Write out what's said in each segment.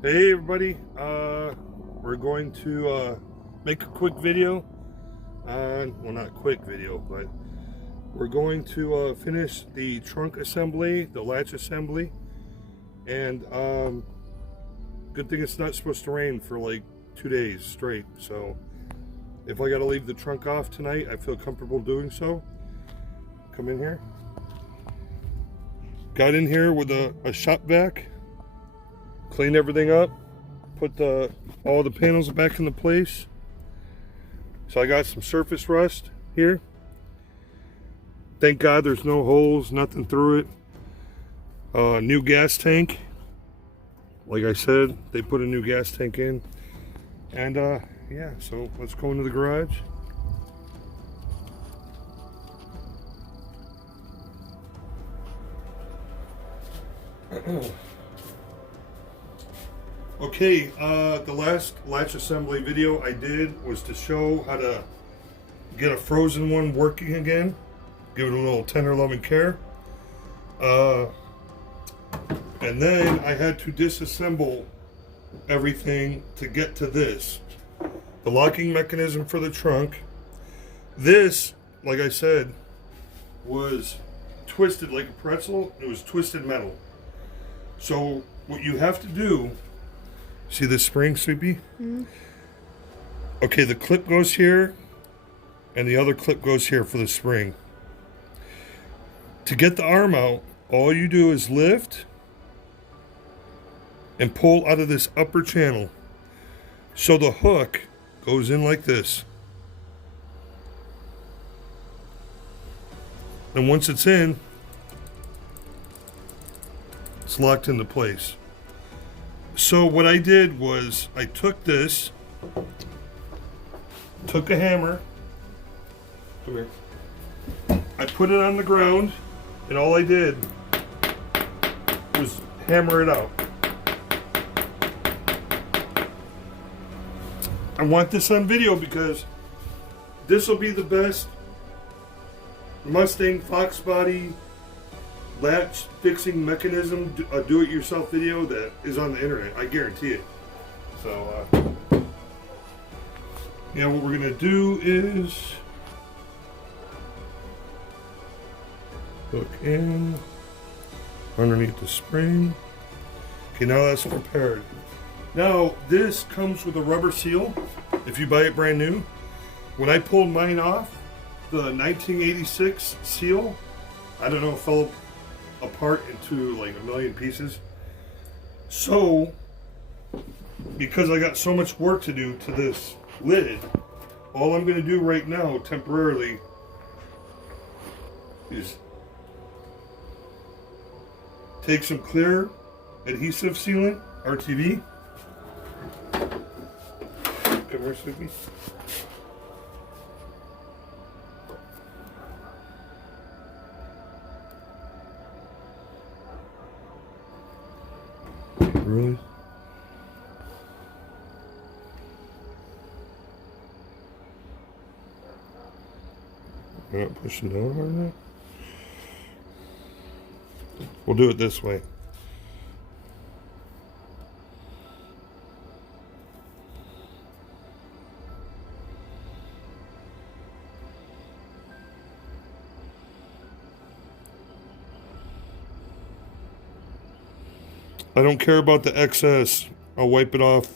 Hey everybody, we're going to make a quick video on, well, not quick video, but we're going to finish the trunk assembly, the latch assembly, and good thing it's not supposed to rain for like 2 days straight, so if I gotta leave the trunk off tonight, I feel comfortable doing so. Come in here. Got in here with a shop vac. Clean everything up, put all the panels back into place. So I got some surface rust here. Thank God there's no holes, nothing through it. New gas tank. Like I said, they put a new gas tank in. And yeah, so let's go into the garage. Okay, the last latch assembly video I did was to show how to get a frozen one working again. Give it a little tender loving care. And then I had to disassemble everything to get to this. The locking mechanism for the trunk. This, like I said, was twisted like a pretzel. It was twisted metal. So what you have to do, see this spring, Sweepy? Mm-hmm. Okay, the clip goes here, and the other clip goes here for the spring. To get the arm out, all you do is lift and pull out of this upper channel. So the hook goes in like this. And once it's in, it's locked into place. So what I did was I took this, took a hammer, come here. I put it on the ground, and all I did was hammer it out. I want this on video because this will be the best Mustang Foxbody latch fixing mechanism, do-it-yourself video that is on the internet. I guarantee it. So, yeah, what we're gonna do is hook in underneath the spring. Okay, now that's prepared. Now, this comes with a rubber seal if you buy it brand new. When I pulled mine off, the 1986 seal, I don't know, it fell apart into like a million pieces. So, because I got so much work to do to this lid, all I'm going to do right now, temporarily, is take some clear adhesive sealant, RTV. Come here, Sweepy. Really? You're not pushing down hard enough? We'll do it this way. I don't care about the excess. I'll wipe it off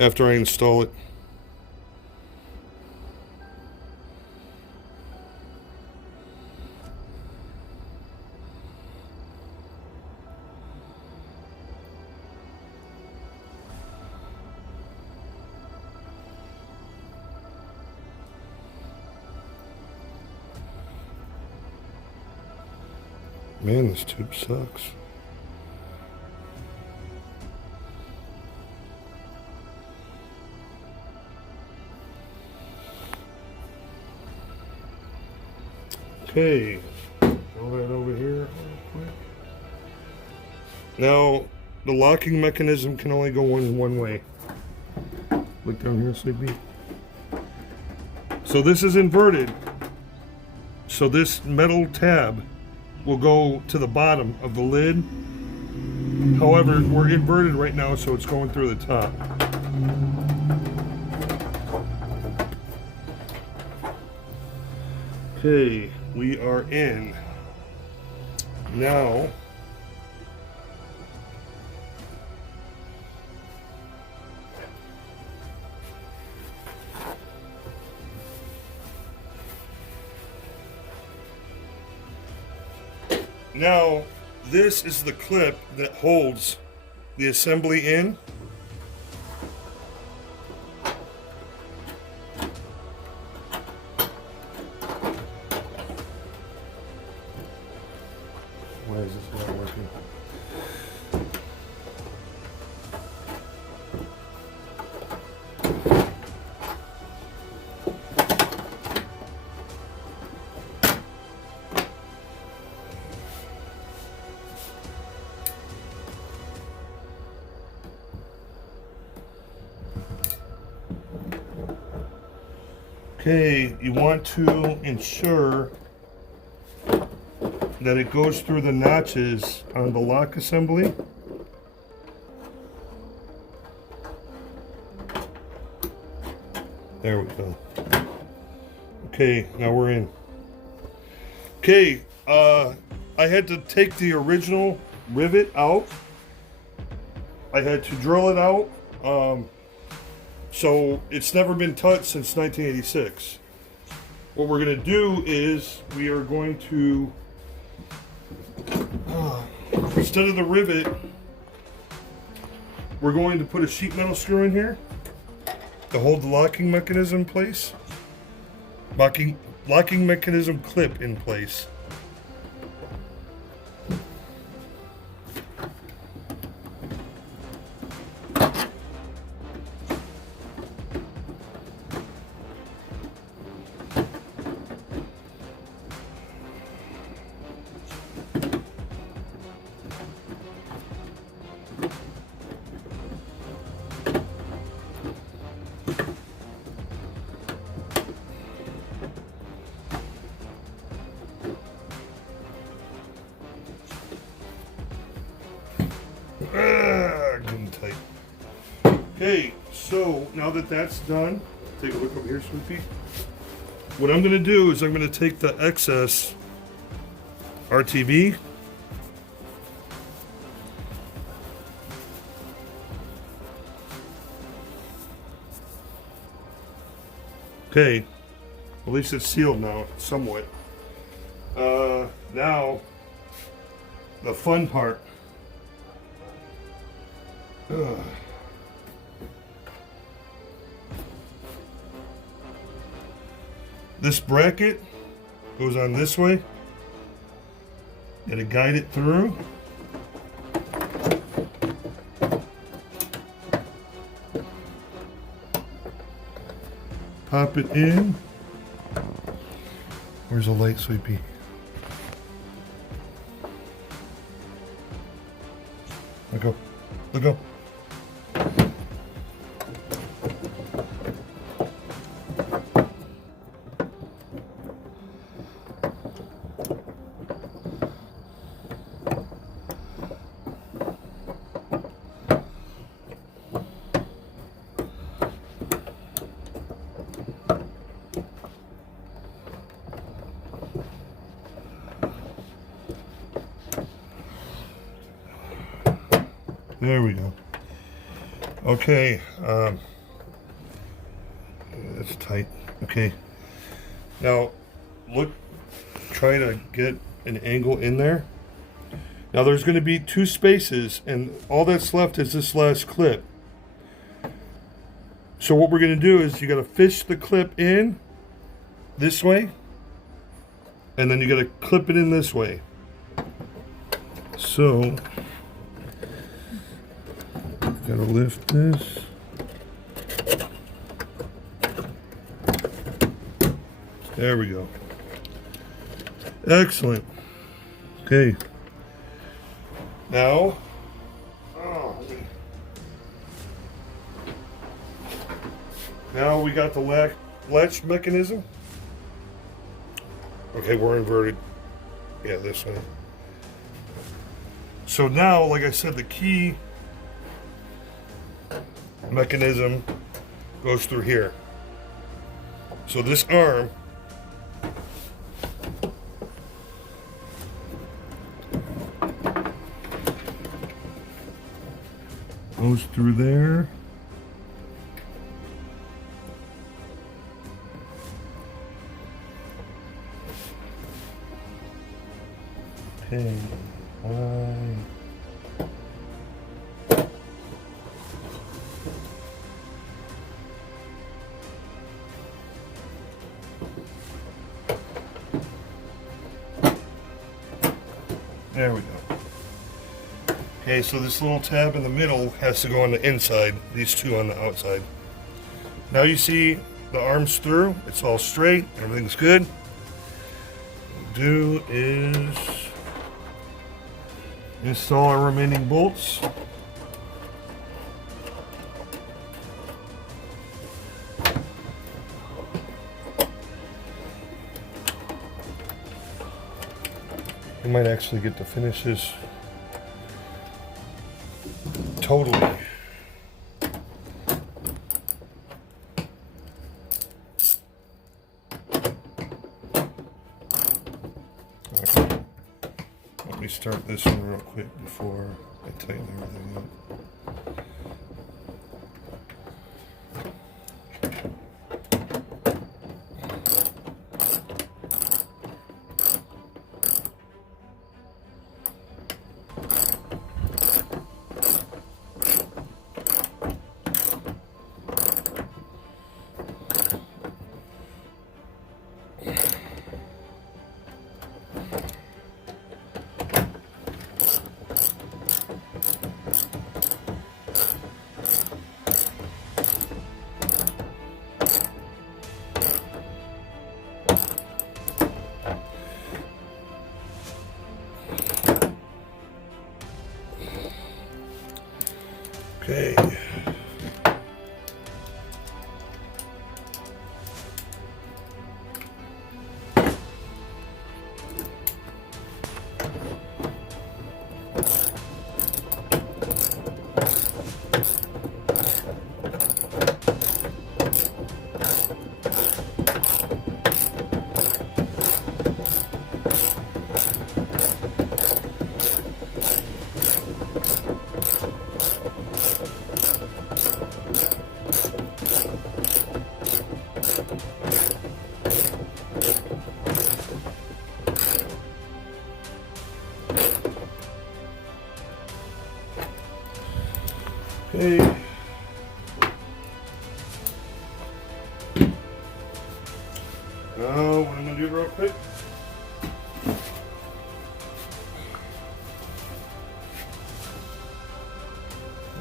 after I install it. Man, this tube sucks. Okay, throw that over here real quick. Now, the locking mechanism can only go one way. Look down here, Sleepy. So this is inverted. So this metal tab will go to the bottom of the lid However, we're inverted right now, so it's going through the top. Okay, we are in. Now, this is the clip that holds the assembly in. Why is this not working? Okay, you want to ensure that it goes through the notches on the lock assembly. There we go. Okay, now we're in. Okay, I had to take the original rivet out. I had to drill it out. So it's never been touched since 1986. What we're going to do is we are going to, instead of the rivet, we're going to put a sheet metal screw in here to hold the locking mechanism in place. Locking mechanism clip in place. Getting tight. Okay, so now that that's done, take a look over here, Sweet Pea. What I'm going to do is I'm going to take the excess RTV. Okay, at least it's sealed now, somewhat. Now, the fun part. This bracket goes on this way. Gotta guide it through. Pop it in. Where's the light, Sweet Pea? Let go. Let go. There we go. Okay, that's tight. Okay, now look, try to get an angle in there. Now there's going to be two spaces, and all that's left is this last clip. So what we're going to do is you got to fish the clip in this way, and then you got to clip it in this way. So gotta lift this. There we go. Excellent. Okay. Now, now we got the latch mechanism. Okay, we're inverted. Yeah, this way. So now, like I said, the key mechanism goes through here. So this arm goes through there. Okay. There we go. Okay, so this little tab in the middle has to go on the inside, these two on the outside. Now you see the arms through, it's all straight, everything's good. What we'll do is install our remaining bolts. We might actually get to finish this totally. Right. Let me start this one real quick before I tighten everything up. Okay. Okay. Now, what I'm going to do real quick.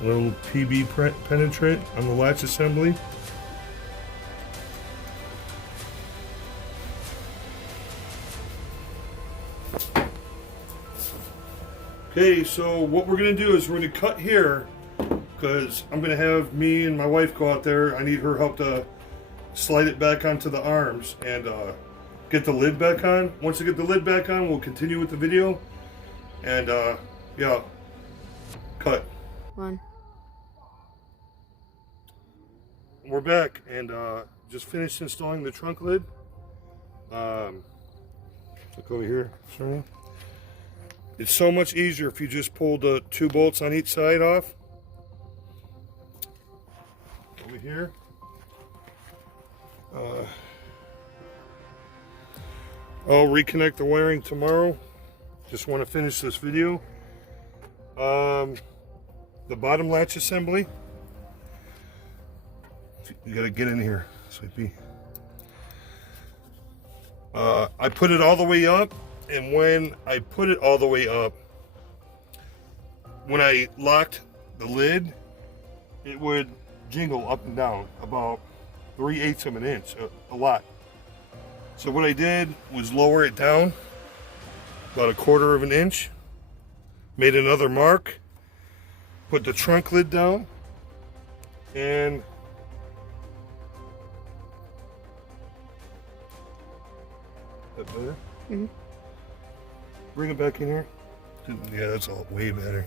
A little PB penetrate on the latch assembly. Okay, so what we're going to do is we're going to cut here, because I'm going to have me and my wife go out there. I need her help to slide it back onto the arms and get the lid back on. Once I get the lid back on, we'll continue with the video. And yeah, cut. One. We're back and just finished installing the trunk lid. Look over here, sorry. It's so much easier if you just pull the two bolts on each side off. Over here. I'll reconnect the wiring tomorrow. Just want to finish this video. The bottom latch assembly. You gotta get in here, Sweetie. I put it all the way up. And when I put it all the way up, when I locked the lid, it would jingle up and down about 3/8 of an inch, a lot. So what I did was lower it down about 1/4 of an inch, made another mark, put the trunk lid down, and that better? Mm-hmm. Bring it back in here. Yeah, that's all way better.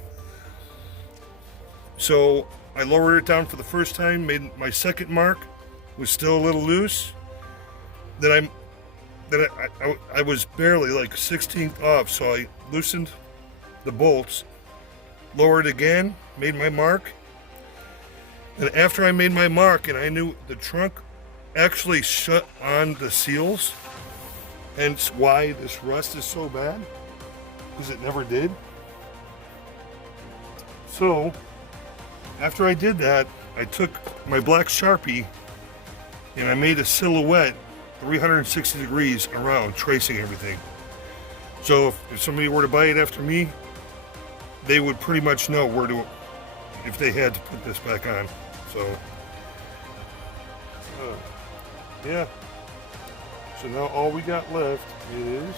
So I lowered it down for the first time, made my second mark, was still a little loose. Then I was barely like 1/16 off, so I loosened the bolts, lowered again, made my mark. And after I made my mark and I knew the trunk actually shut on the seals, hence why this rust is so bad, because it never did. So after I did that, I took my black Sharpie and I made a silhouette 360 degrees around, tracing everything. So if somebody were to buy it after me, they would pretty much know where to, if they had to put this back on. So yeah, so now all we got left is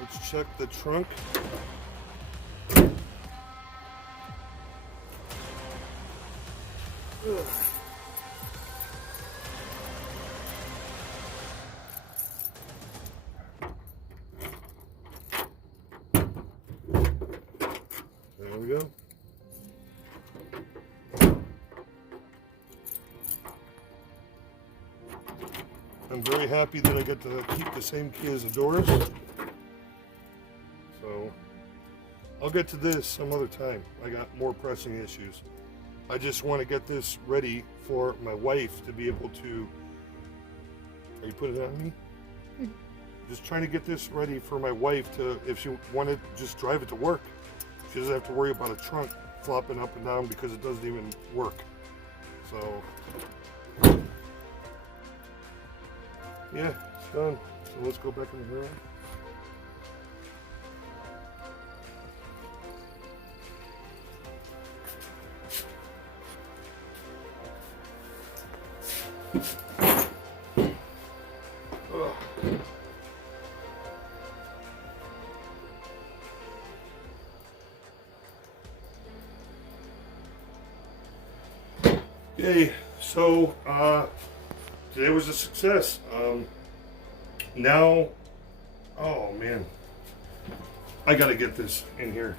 let's check the trunk. There we go. I'm very happy that I get to keep the same key as the doors. So I'll get to this some other time. I got more pressing issues. I just want to get this ready for my wife to be able to. Are you putting it on me? Just trying to get this ready for my wife to, if she wanted, just drive it to work. She doesn't have to worry about a trunk flopping up and down because it doesn't even work. So yeah, it's done. So let's go back in the garage. Okay, so today was a success. Now, oh man, I gotta get this in here.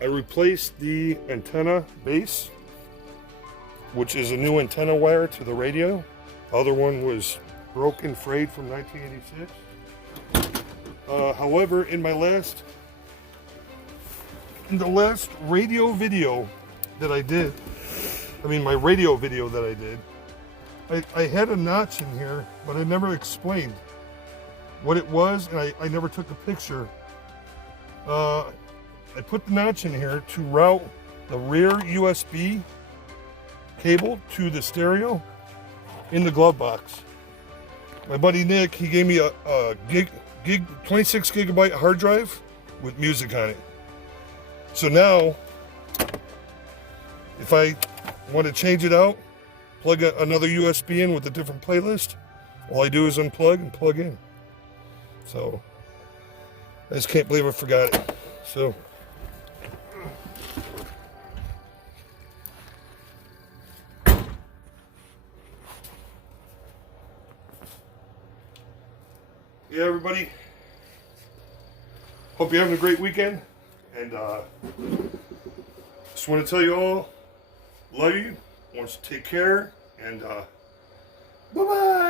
I replaced the antenna base, which is a new antenna wire to the radio. The other one was broken, frayed from 1986. However, in the last radio video that I did, my radio video that I did, I had a notch in here, but I never explained what it was, and I never took a picture. I put the notch in here to route the rear USB cable to the stereo in the glove box. My buddy Nick, he gave me a 26 gigabyte hard drive with music on it. So now, if I want to change it out, plug another USB in with a different playlist, all I do is unplug and plug in. So, I just can't believe I forgot it. So, yeah, everybody. Hope you're having a great weekend. And just want to tell you all, love you. Want to take care. And